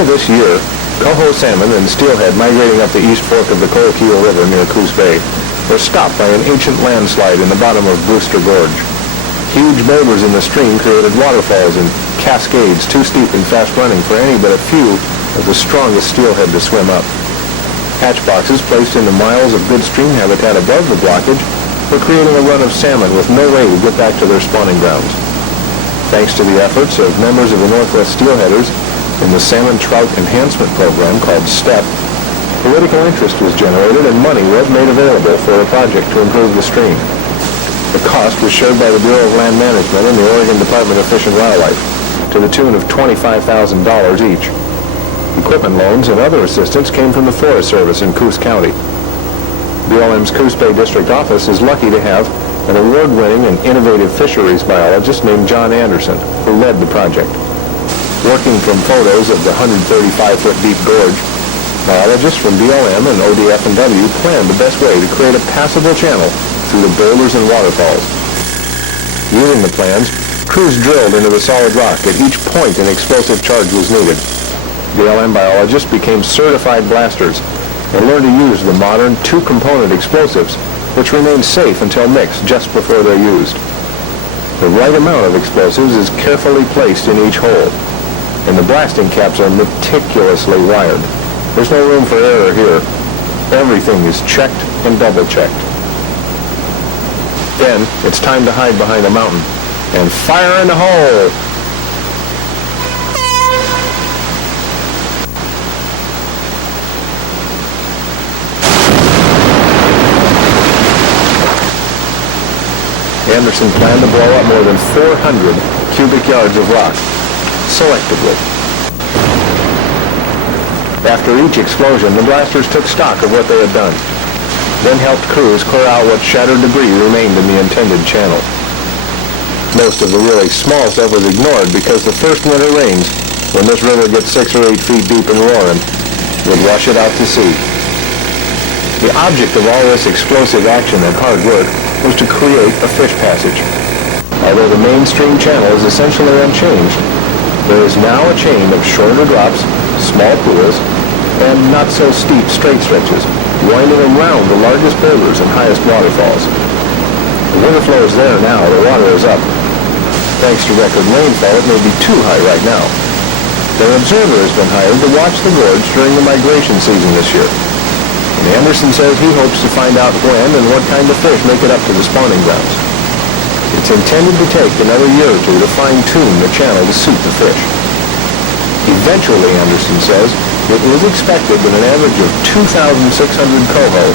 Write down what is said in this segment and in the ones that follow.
Earlier this year, coho salmon and steelhead migrating up the east fork of the Coquille River near Coos Bay were stopped by an ancient landslide in the bottom of Brewster Gorge. Huge boulders in the stream created waterfalls and cascades too steep and fast-running for any but a few of the strongest steelhead to swim up. Hatch boxes placed into miles of good stream habitat above the blockage were creating a run of salmon with no way to get back to their spawning grounds. Thanks to the efforts of members of the Northwest Steelheaders in the Salmon Trout Enhancement Program called STEP, political interest was generated and money was made available for a project to improve the stream. The cost was shared by the Bureau of Land Management and the Oregon Department of Fish and Wildlife to the tune of $25,000 each. Equipment loans and other assistance came from the Forest Service in Coos County. BLM's Coos Bay District office is lucky to have an award-winning and innovative fisheries biologist named John Anderson, who led the project. Working from photos of the 135-foot deep gorge, biologists from BLM and ODF&W planned the best way to create a passable channel through the boulders and waterfalls. Using the plans, crews drilled into the solid rock at each point an explosive charge was needed. BLM biologists became certified blasters and learned to use the modern two-component explosives, which remain safe until mixed just before they're used. The right amount of explosives is carefully placed in each hole, and the blasting caps are meticulously wired. There's no room for error here. Everything is checked and double-checked. Then, it's time to hide behind a mountain and fire in the hole! Anderson planned to blow up more than 400 cubic yards of rock, selectively. After each explosion, the blasters took stock of what they had done, then helped crews clear out what shattered debris remained in the intended channel. Most of the really small stuff was ignored because the first winter rains, when this river gets 6 or 8 feet deep and roaring, would wash it out to sea. The object of all this explosive action and hard work was to create a fish passage. Although the mainstream channel is essentially unchanged, there is now a chain of shorter drops, small pools, and not-so-steep straight stretches, winding around the largest boulders and highest waterfalls. The river flow is there now, the water is up. Thanks to record rainfall, it may be too high right now. An observer has been hired to watch the gorge during the migration season this year. And Anderson says he hopes to find out when and what kind of fish make it up to the spawning grounds. It's intended to take another year or two to fine-tune the channel to suit the fish. Eventually, Anderson says, it is expected that an average of 2,600 coho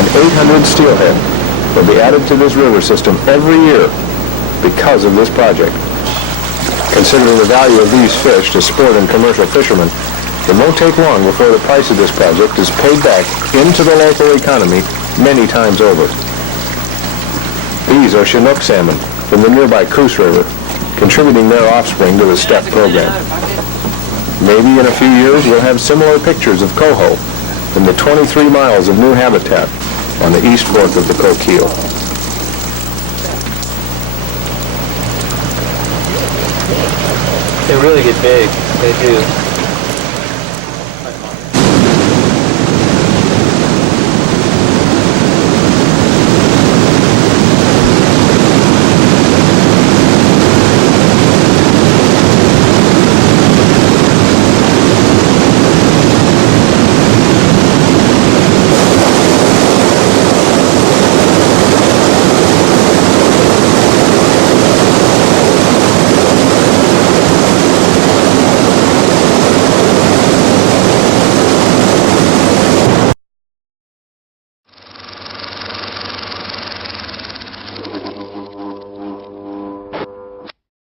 and 800 steelhead will be added to this river system every year because of this project. Considering the value of these fish to sport and commercial fishermen, it won't take long before the price of this project is paid back into the local economy many times over. These are chinook salmon from the nearby Coos River, contributing their offspring to the STEP program. Maybe in a few years you'll have similar pictures of coho from the 23 miles of new habitat on the east fork of the Coquille. They really get big. They do.